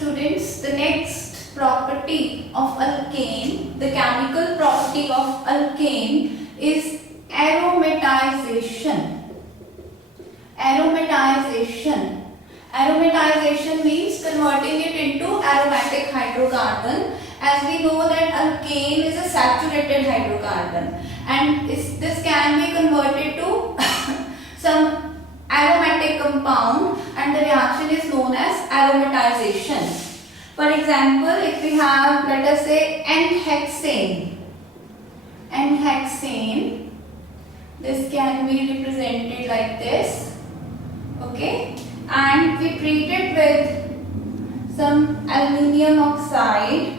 students, the next property of alkane, the chemical property of alkane is aromatization. Aromatization. Aromatization means converting it into aromatic hydrocarbon. As we know that alkane is a saturated hydrocarbon, and this can be converted to some aromatic compound, and the reaction is known as aromatization. For example, if we have, let us say, N-hexane. N-hexane, this can be represented like this, okay, and we treat it with some aluminium oxide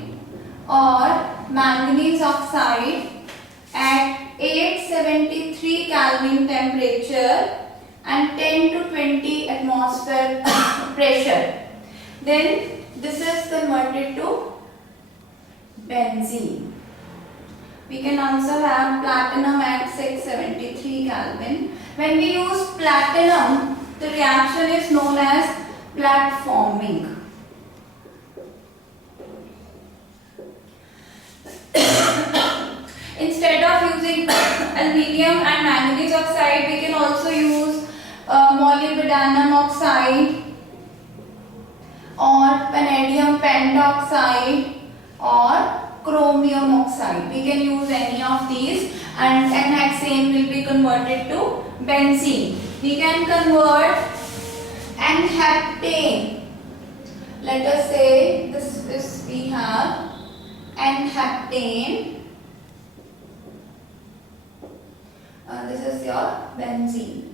or manganese oxide at 873 Kelvin temperature and 10 to 20 atmosphere pressure. Then this is converted to benzene. We can also have platinum at 673 Kelvin. When we use platinum, the reaction is known as platforming. Instead of using aluminium and manganese oxide, we can also use molybdenum oxide or vanadium pentoxide or chromium oxide. We can use any of these, and N-hexane will be converted to benzene. We can convert N-heptane. Let us say this is, we have N-heptane. This is your benzene.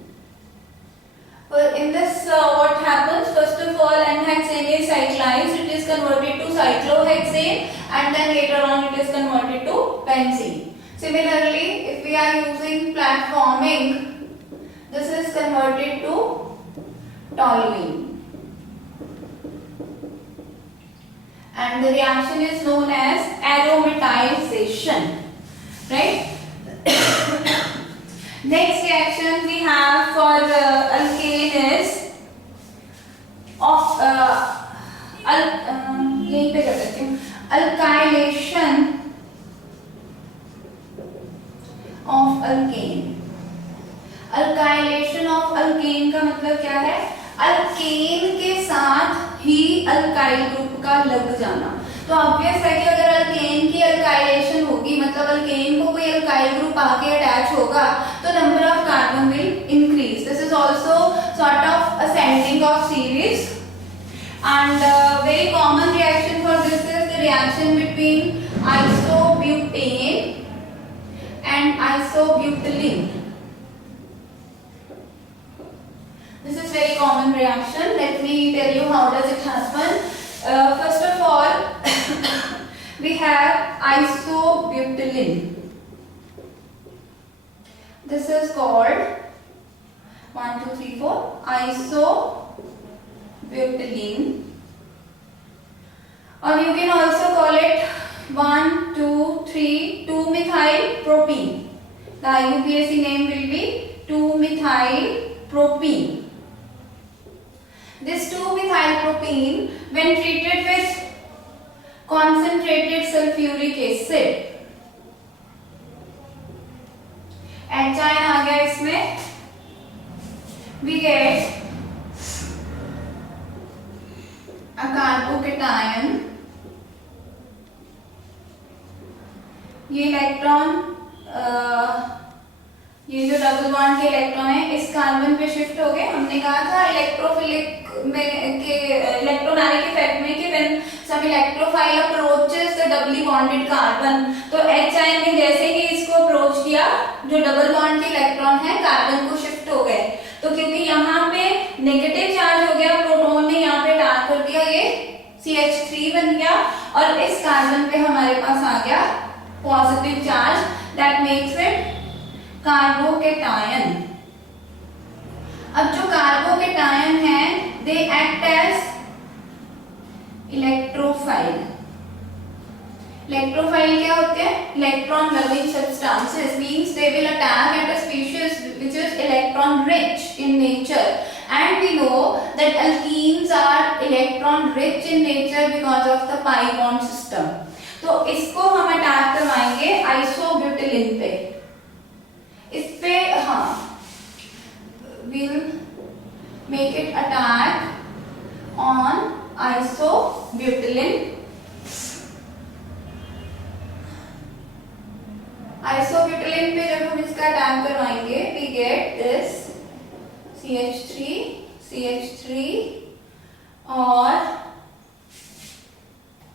But in this, what happens? First of all, N-hexane is cyclized. It is converted to cyclohexane, and then later on it is converted to benzene. Similarly, if we are using platforming, this is converted to toluene, and the reaction is known as aromatization, right? Next reaction we have for alkane is of alkylation of alkane. Alkylation of alkane का मतलब क्या है? Alkane के साथ ही alkyl group का लग जाना. तो ऑब्वियस है कि अगर अल्केन की अल्काइलेशन होगी, मतलब अल्केन को कोई अल्काइल ग्रुप आके अटैच होगा, तो number of carbon will increase. This is also sort of ascending of series, and very common reaction for this is the reaction between isobutane and isobutylene. This is very common reaction. Let me tell you how does it happen. First of all, we have isobutylene. This is called 1, 2, 3, 4 isobutylene, or you can also call it 1, 2, 3 2-methyl propene. The IUPAC name will be 2-methyl propene. This 2-methyl propene, when treated with concentrated sulfuric acid, H ion आ गया इसमें, we get a carbocation. ये electron, ये जो double bond के electron है इस carbon पे shift हो गए. हमने कहा था इलेक्ट्रोफिलिक में के इलेक्ट्रोमैग्नेटिक इफेक्ट में कि when some electrophile approaches the doubly bonded carbon, तो H आयन ने जैसे ही इसको अप्रोच किया, जो डबल बॉन्ड के इलेक्ट्रॉन है कार्बन को शिफ्ट हो गए. तो क्योंकि यहाँ पे नेगेटिव चार्ज हो गया, प्रोटॉन ने यहाँ पे अटैक कर दिया, ये CH3 बन गया, और इस कार्बन पे हमारे पास आ गया positive charge. That makes it carbocation. अब जो कार्बोकेटायन है, they act as electrophile. Electrophile क्या होते हैं? Electron loving substances, means they will attack at a species which is electron rich in nature, and we know that that alkenes are electron rich in nature because of the pi bond system. तो इसको हम attack करवाएंगे आइसोब्यूटिलिन पे. इस पे हाँ we'll make it attack on isobutylene. आइसोब्यूटिलिन पे जब हम इसका अटैक करवाएंगे we get this CH3 और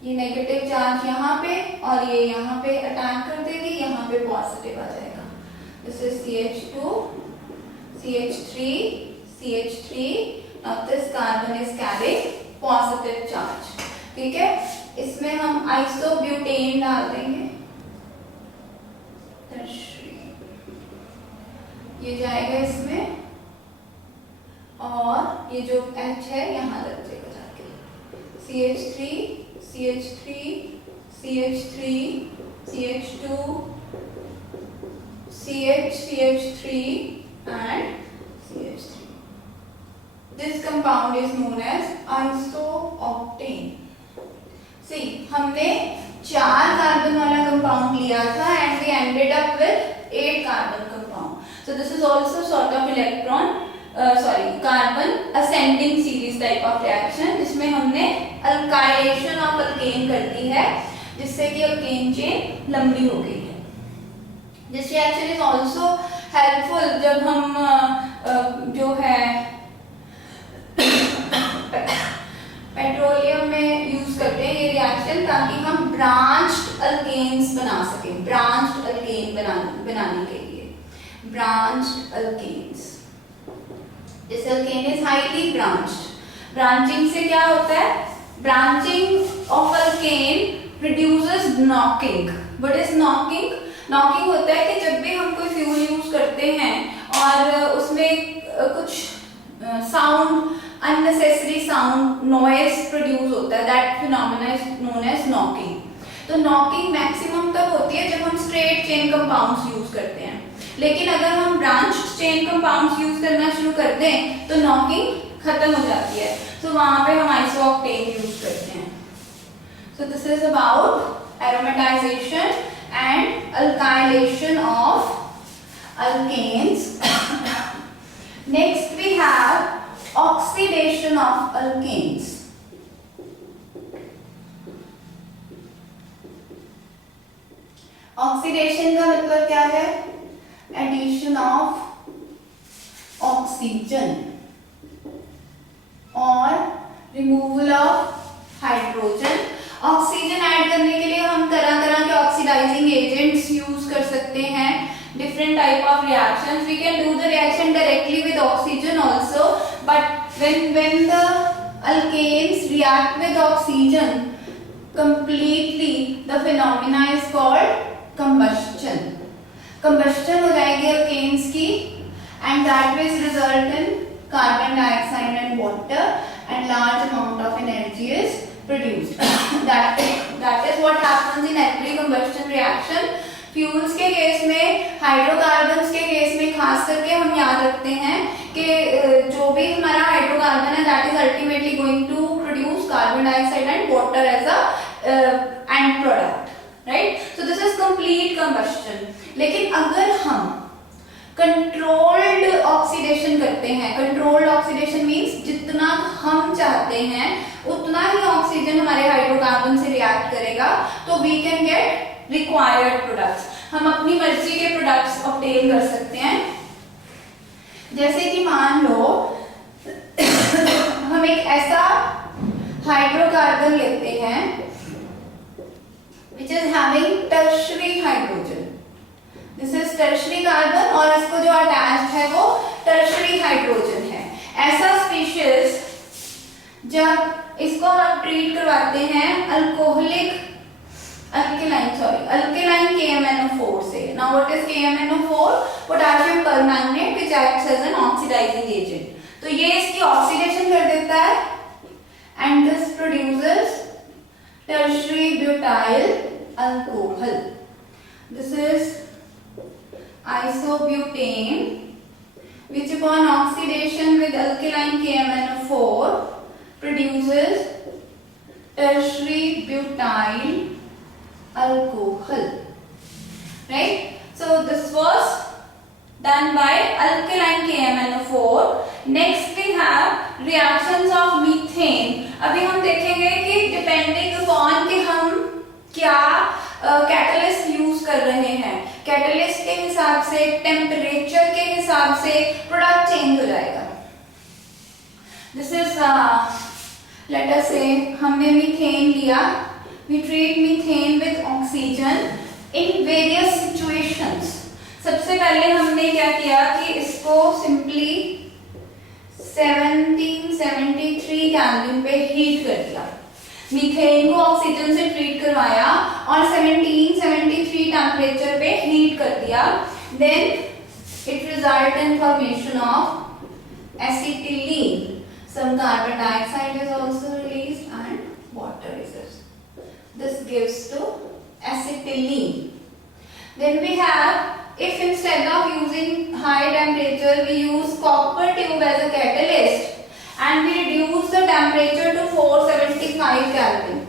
ये नेगेटिव चार्ज यहाँ पे और ये यहाँ पे अटैक कर देगी, यहाँ पे पॉजिटिव आ जाएगा. This is CH2 CH3 now this carbon is carrying positive charge. ठीक है, इसमें हम आइसोब्यूटेन डाल देंगे. ये जाएगा इसमें और ये जो H है यहाँ लग जाएगा जाके. CH3 CH2 CH3 and CH3. This compound is known as isooctane. See, हमने 4 कार्बन वाला कंपाउंड लिया था and we ended up with 8 carbon compound. So this is also sort of carbon ascending series type of reaction जिसमें हमने alkylation of alkane कर दी है जिससे कि अल्केन चेन लंबी हो गई है. This reaction is also helpful जब हम जो है पेट्रोलियम में यूज करते हैं ये रिएक्शन ताकि हम ब्रांच्ड अल्केन्स बना सकें. ब्रांच्ड अल्केन बनाने के लिए branched alkanes. This alkane is highly branched. Branching से क्या होता है? Branching of alkane produces knocking. What is knocking? Knocking होता है कि जब भी हम कोई फ्यूल यूज करते हैं और उसमें कुछ sound unnecessary sound noise produce होता है, that phenomena is known as knocking. तो knocking maximum तब होती है जब हम straight chain compounds यूज करते हैं. लेकिन अगर हम ब्रांच्ड चेन कंपाउंड्स यूज करना शुरू कर दें तो नॉकिंग खत्म हो जाती है. तो वहां पे हम आइसोऑक्टेन यूज करते हैं. So this is about aromatization and alkylation of alkanes. Next we have oxidation of alkanes. Oxidation का मतलब क्या है? एडिशन ऑफ ऑक्सीजन और removal of hydrogen. Oxygen add करने के लिए हम तरह तरह के ऑक्सीडाइजिंग एजेंट्स यूज कर सकते हैं. Different type of reactions. We can do the reaction directly with oxygen also, but when the alkanes react with oxygen completely the phenomena is called combustion. Combustion हो जाएगी alkanes की and that will result in carbon dioxide and water and large amount of energy is produced. that is what happens in every combustion reaction. Fuels के case में, hydrocarbons के case में खास करके हम याद रखते हैं कि जो भी हमारा हाइड्रोकार्बन है that is ultimately going to produce carbon dioxide and water as a end product, right? So this is complete combustion. लेकिन अगर हम कंट्रोल्ड ऑक्सीडेशन करते हैं, कंट्रोल्ड ऑक्सीडेशन मींस जितना हम चाहते हैं उतना ही ऑक्सीजन हमारे हाइड्रोकार्बन से रिएक्ट करेगा, तो we can get required products. हम अपनी मर्जी के प्रोडक्ट्स ऑब्टेन कर सकते हैं. जैसे कि मान लो हम एक ऐसा हाइड्रोकार्बन लेते हैं which is having tertiary hydrogen. This is tertiary carbon और इसको जो अटैच्ड है वो tertiary hydrogen है. ऐसा स्पीशीज जब इसको हम ट्रीट करवाते हैं alkaline KMnO4 से. Now what is KMnO4? Potassium permanganate which acts as an oxidizing agent. तो ये इसकी ऑक्सीडेशन कर देता है and this produces tertiary butyl alcohol. This is isobutane which upon oxidation with alkaline KMnO4 produces tertiary butyl alcohol, right? So this was done by alkaline KMnO4. Next we have reactions of methane. अभी हम देखेंगे कि depending upon कि हम क्या catalyst use कर रहे हैं, कैटलिस्ट के हिसाब से, टेम्परेचर के हिसाब से प्रोडक्ट चेंज हो जाएगा. दिस इज लेट अस से हमने मीथेन लिया. We treat methane with oxygen in various situations. सबसे पहले हमने क्या किया कि इसको सिंपली 1773 केल्विन पे हीट कर दिया. मीथेन को ऑक्सीजन से ट्रीट करवाया और 1773 टेम्परेचर पे हीट कर दिया. Then it result in formation of acetylene. Some carbon dioxide is also released and water is released. This gives to acetylene. Then we have, if instead of using high temperature we use copper tube as a catalyst and we reduce the temperature to 475 Kelvin.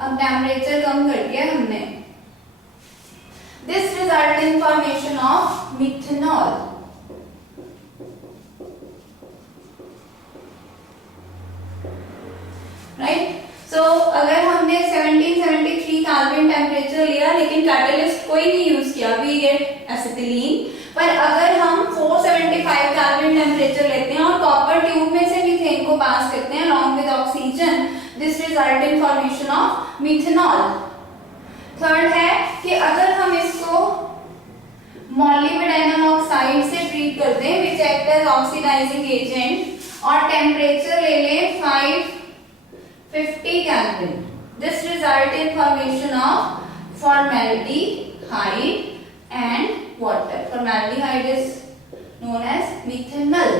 अब temperature कम कर दिया हमने. This result in formation of methanol. Right. So अगर हमने 1773 kelvin temperature लिया लेकिन catalyst कोई नहीं यूज किया, वी गेट एसिटिलीन. पर अगर हम 475 केल्विन टेम्परेचर लेते हैं और कॉपर ट्यूब में से मीथेन को पास करते हैं along with oxygen, this result in formation of methanol. Third है कि अगर हम इसको मोलिब्डेनम ऑक्साइड से ट्रीट करते हैं which act as oxidizing agent और टेम्परेचर ले लें 550 Kelvin. This result in formation of formaldehyde and water. Formaldehyde is known as methanol.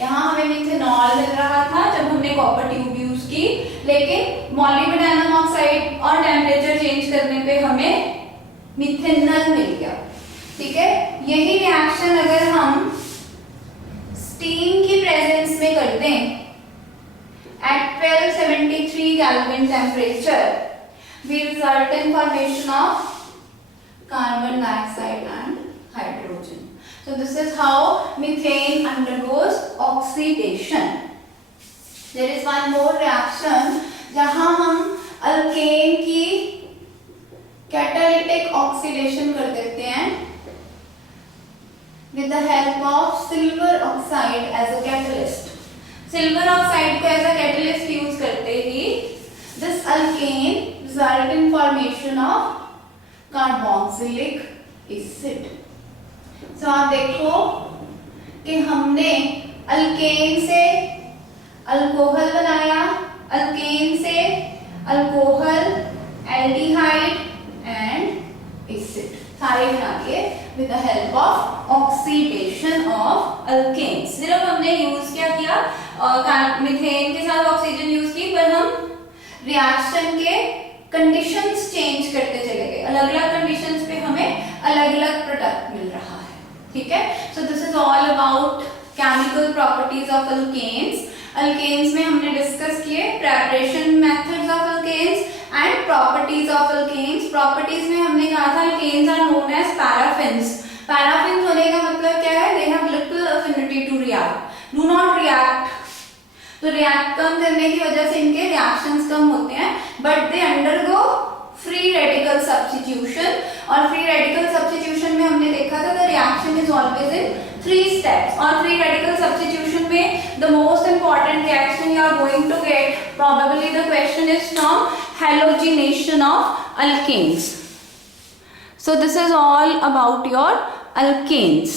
यहाँ हमें मिथेनॉल मिल रहा था जब हमने कॉपर ट्यूब यूज की, लेकिन मोलिब्डेनम ऑक्साइड और टेम्परेचर चेंज करने पे हमें मिथेनॉल मिल गया. ठीक है. यही रिएक्शन अगर हम स्टीम की प्रेजेंस में कर दें at 1273 Kelvin temperature, we result in formation of carbon dioxide and hydrogen. So this is how methane undergoes oxidation. There is one more reaction जहां हम अल्केन की कैटालिटिक ऑक्सीडेशन कर देते हैं with the help of silver oxide as a catalyst. Silver oxide को as a catalyst use करते ही this alkane result in formation of carboxylic acid. So आप देखो कि हमने अल्केन से अल्कोहल बनाया, अल्केन से अल्कोहल, एल्डिहाइड एंड एसिड सारे बना दिए with the help of oxidation of alkanes. सिर्फ हमने यूज क्या किया, मीथेन के साथ ऑक्सीजन यूज की, पर हम रिएक्शन के कंडीशंस चेंज करते चले गए. अलग अलग कंडीशंस पे हमें अलग अलग प्रोडक्ट मिल रहा है. ठीक है. So this is all about chemical properties of alkanes. Alkanes में हमने डिस्कस किए preparation methods of alkanes and properties of alkanes. Properties में हमने कहा था alkanes are known as paraffins. Paraffins होने का मतलब क्या है, they have little affinity to react, do not react. तो रिएक्ट कम करने की वजह से इनके रिएक्शंस कम होते हैं, but they undergo free radical substitution. और फ्री रेडिकल सब्स्टिट्यूशन में हमने देखा था the reaction is always in 3 steps. और फ्री रेडिकल सब्स्टिट्यूशन में the most important reaction you are going to get, probably the question is from halogenation of alkanes. So this is all about your alkanes.